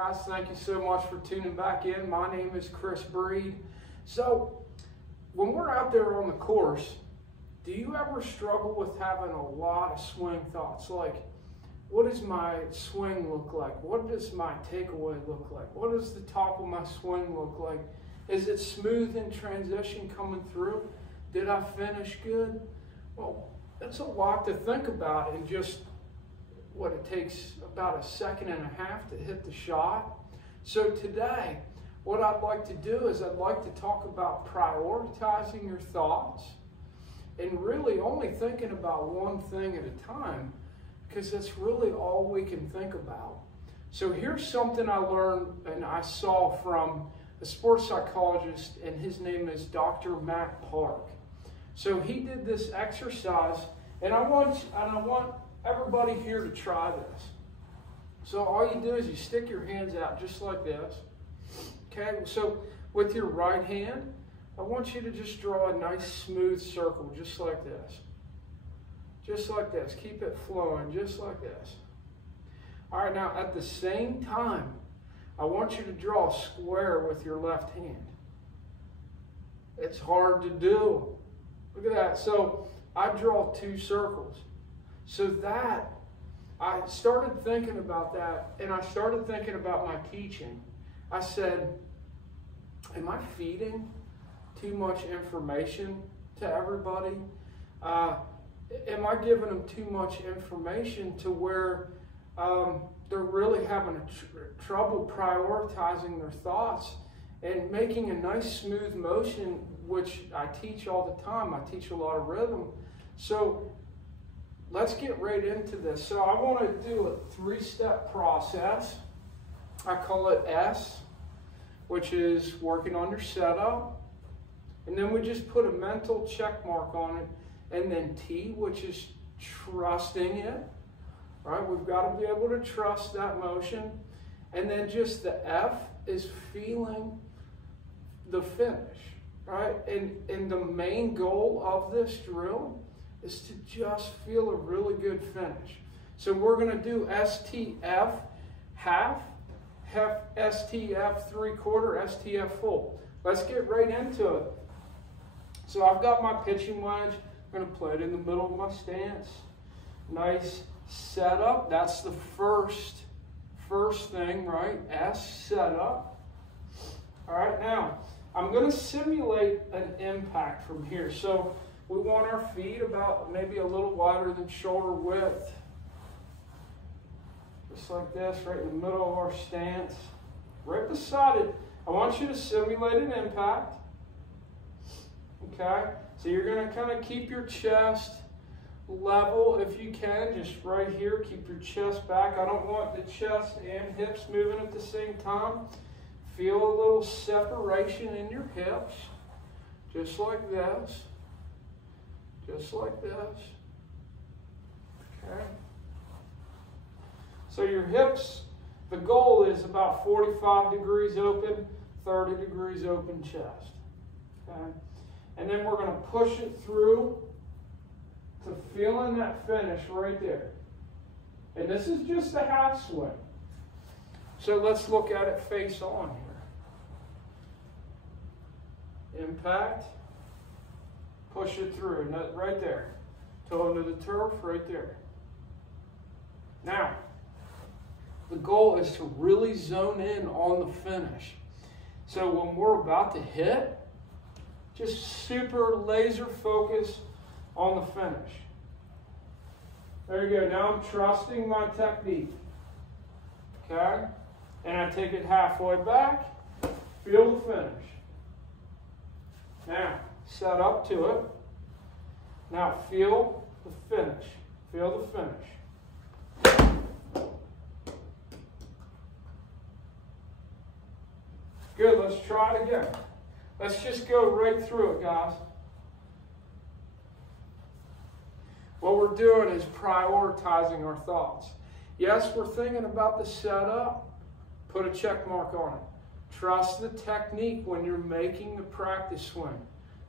guys, thank you so much for tuning back in. My name is Chris Breed. So, when we're out there on the course, do you ever struggle with having a lot of swing thoughts? Like, what does my swing look like? What does my takeaway look like? What does the top of my swing look like? Is it smooth in transition coming through? Did I finish good? Well, that's a lot to think about in just what it takes about a second and a half to hit the shot. So today, what I'd like to do is I'd like to talk about prioritizing your thoughts and really only thinking about one thing at a time, because that's really all we can think about. So here's something I learned and I saw from a sports psychologist, and his name is Dr. Matt Park. So he did this exercise, and I want everybody here to try this. So all you do is you stick your hands out just like this. Okay, so with your right hand, I want you to just draw a nice smooth circle just like this. Just like this. Keep it flowing just like this. All right, now at the same time, I want you to draw a square with your left hand. It's hard to do. Look at that. So I draw two circles. So that, I started thinking about that, and I started thinking about my teaching. I said, am I feeding too much information to everybody? Am I giving them too much information to where they're really having trouble prioritizing their thoughts and making a nice smooth motion, which I teach all the time. I teach a lot of rhythm. So let's get right into this. So I want to do a three-step process. I call it S, which is working on your setup. And then we just put a mental check mark on it. And then T, which is trusting it. Right? We've got to be able to trust that motion. And then just the F is feeling the finish. Right? And the main goal of this drill is to just feel a really good finish. So we're going to do STF half, STF three-quarter, STF full. Let's get right into it. So I've got my pitching wedge. I'm going to play it in the middle of my stance. Nice setup. That's the first thing, right? S, setup. All right, now I'm going to simulate an impact from here. So we want our feet about maybe a little wider than shoulder width. Just like this, right in the middle of our stance. Right beside it, I want you to simulate an impact. Okay? So you're going to kind of keep your chest level if you can, just right here. Keep your chest back. I don't want the chest and hips moving at the same time. Feel a little separation in your hips, just like this. Just like this. Okay. So your hips, the goal is about 45 degrees open, 30 degrees open chest. Okay. And then we're going to push it through to feeling that finish right there. And this is just a half swing. So let's look at it face on here. Impact. Push it through, right there. Toe into the turf, right there. Now, the goal is to really zone in on the finish. So when we're about to hit, just super laser focus on the finish. There you go. Now I'm trusting my technique. Okay? And I take it halfway back. Feel the finish. Now, set up to it. Now feel the finish. Feel the finish. Good, let's try it again. Let's just go right through it, guys. What we're doing is prioritizing our thoughts. Yes, we're thinking about the setup. Put a check mark on it. Trust the technique when you're making the practice swing.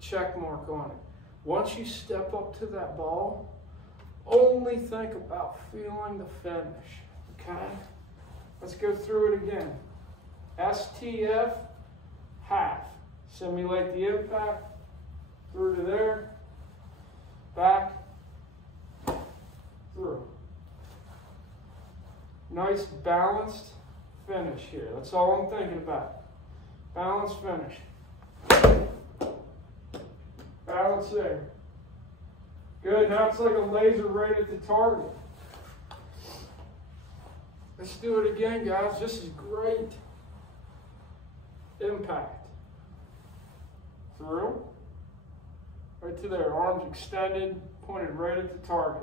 Check mark on it. Once you step up to that ball, only think about feeling the finish. Okay? Let's go through it again. STF half. Simulate the impact. Through to there. Back. Through. Nice balanced finish here. That's all I'm thinking about. Balanced finish. Balance there. Good. Now it's like a laser right at the target. Let's do it again, guys. This is great. Impact. Through. Right to there. Arms extended, pointed right at the target.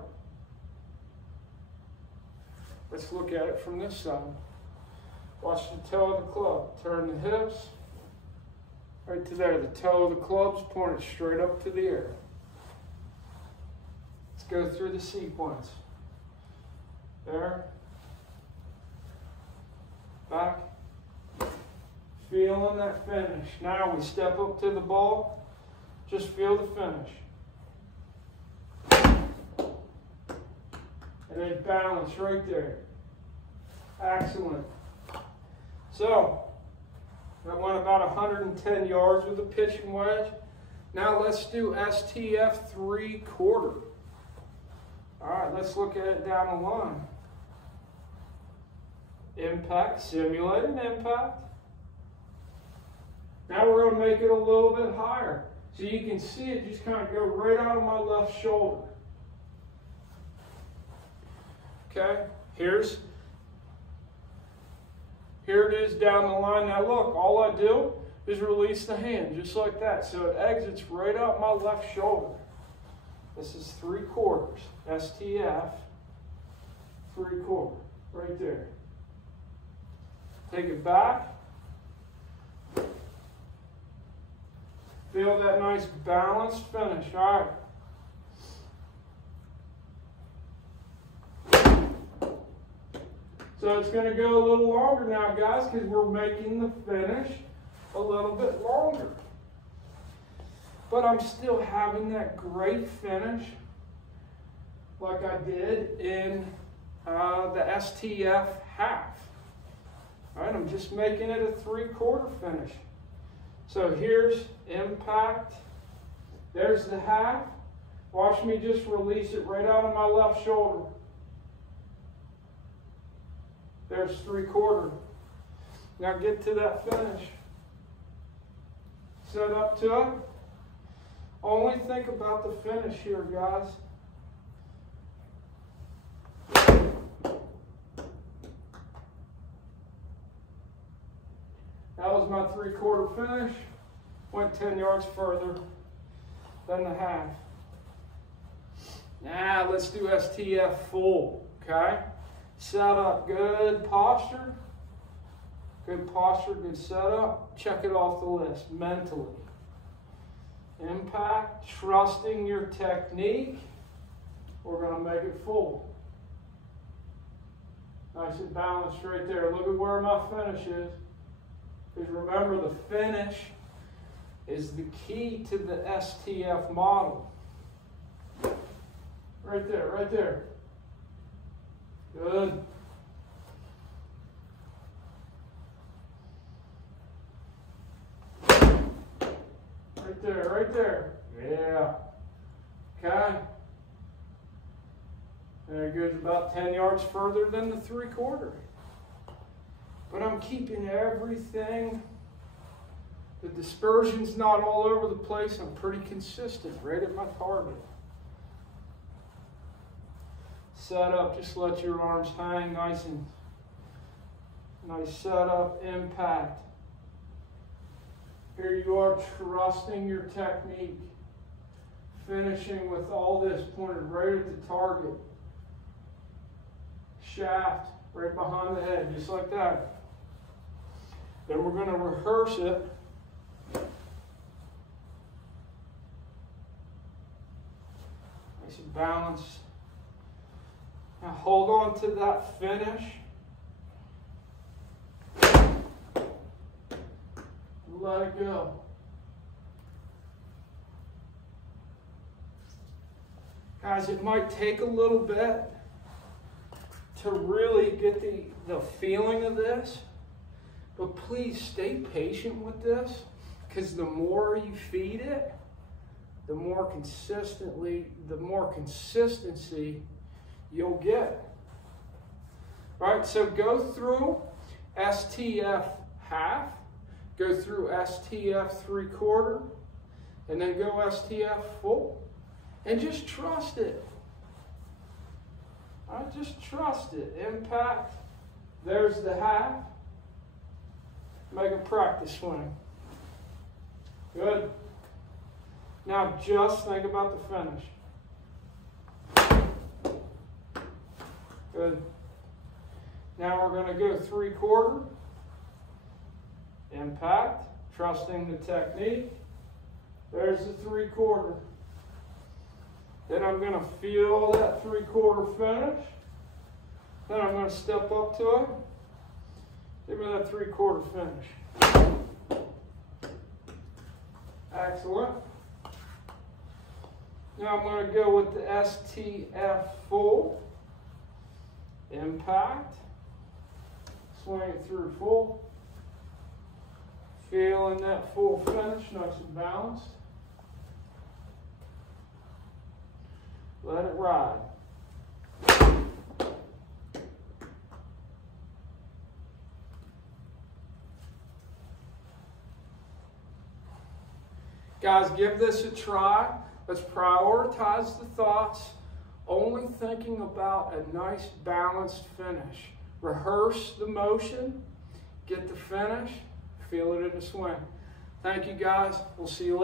Let's look at it from this side. Watch the toe of the club. Turn the hips. Right to there. The toe of the club's pointed straight up to the air. Let's go through the sequence. There. Back. Feeling that finish. Now we step up to the ball. Just feel the finish. And then balance right there. Excellent. So, that went about 110 yards with a pitching wedge. Now let's do STF 3/4. All right, let's look at it down the line. Impact, simulate an impact. Now we're going to make it a little bit higher. So you can see it just kind of go right out of my left shoulder. Okay, here it is down the line. Now look, all I do is release the hand, just like that. So it exits right out my left shoulder. This is 3/4, STF 3/4, right there. Take it back. Feel that nice balanced finish. All right. So it's going to go a little longer now, guys, because we're making the finish a little bit longer. But I'm still having that great finish like I did in the STF half. All right, I'm just making it a 3/4 finish. So here's impact. There's the half. Watch me just release it right out of my left shoulder. There's 3/4. Now get to that finish. Set up to it. Only think about the finish here, guys. That was my 3/4 finish. Went 10 yards further than the half. Now let's do STF full, okay? Set up, good posture. Good posture, good setup. Check it off the list mentally. Impact, trusting your technique. We're going to make it full. Nice and balanced right there. Look at where my finish is. Because remember, the finish is the key to the STF model. Right there, right there. Good. Right there, right there. Yeah. Okay. There it goes about 10 yards further than the 3/4. But I'm keeping everything. The dispersion's not all over the place. I'm pretty consistent, right at my target. Set up, just let your arms hang nice and nice setup, impact. Here you are trusting your technique. Finishing with all this pointed right at the target. Shaft right behind the head, just like that. Then we're going to rehearse it. Nice and balanced. Now hold on to that finish. Let it go. Guys, it might take a little bit to really get the feeling of this. But please stay patient with this, because the more you feed it, the more consistency you'll get. All right, so go through STF half, go through STF 3/4, and then go STF full, and just trust it. All right, just trust it. Impact. There's the half. Make a practice swing. Good. Now just think about the finish. Good. Now we're going to go 3/4. Impact. Trusting the technique. There's the 3/4. Then I'm going to feel that 3/4 finish. Then I'm going to step up to it. Give me that 3/4 finish. Excellent. Now I'm going to go with the STF full. Impact. Swing it through full. Feeling that full finish, nice and balanced. Let it ride. Guys, give this a try. Let's prioritize the thoughts, only thinking about a nice balanced finish. Rehearse the motion, get the finish, feel it in the swing. Thank you guys. We'll see you later.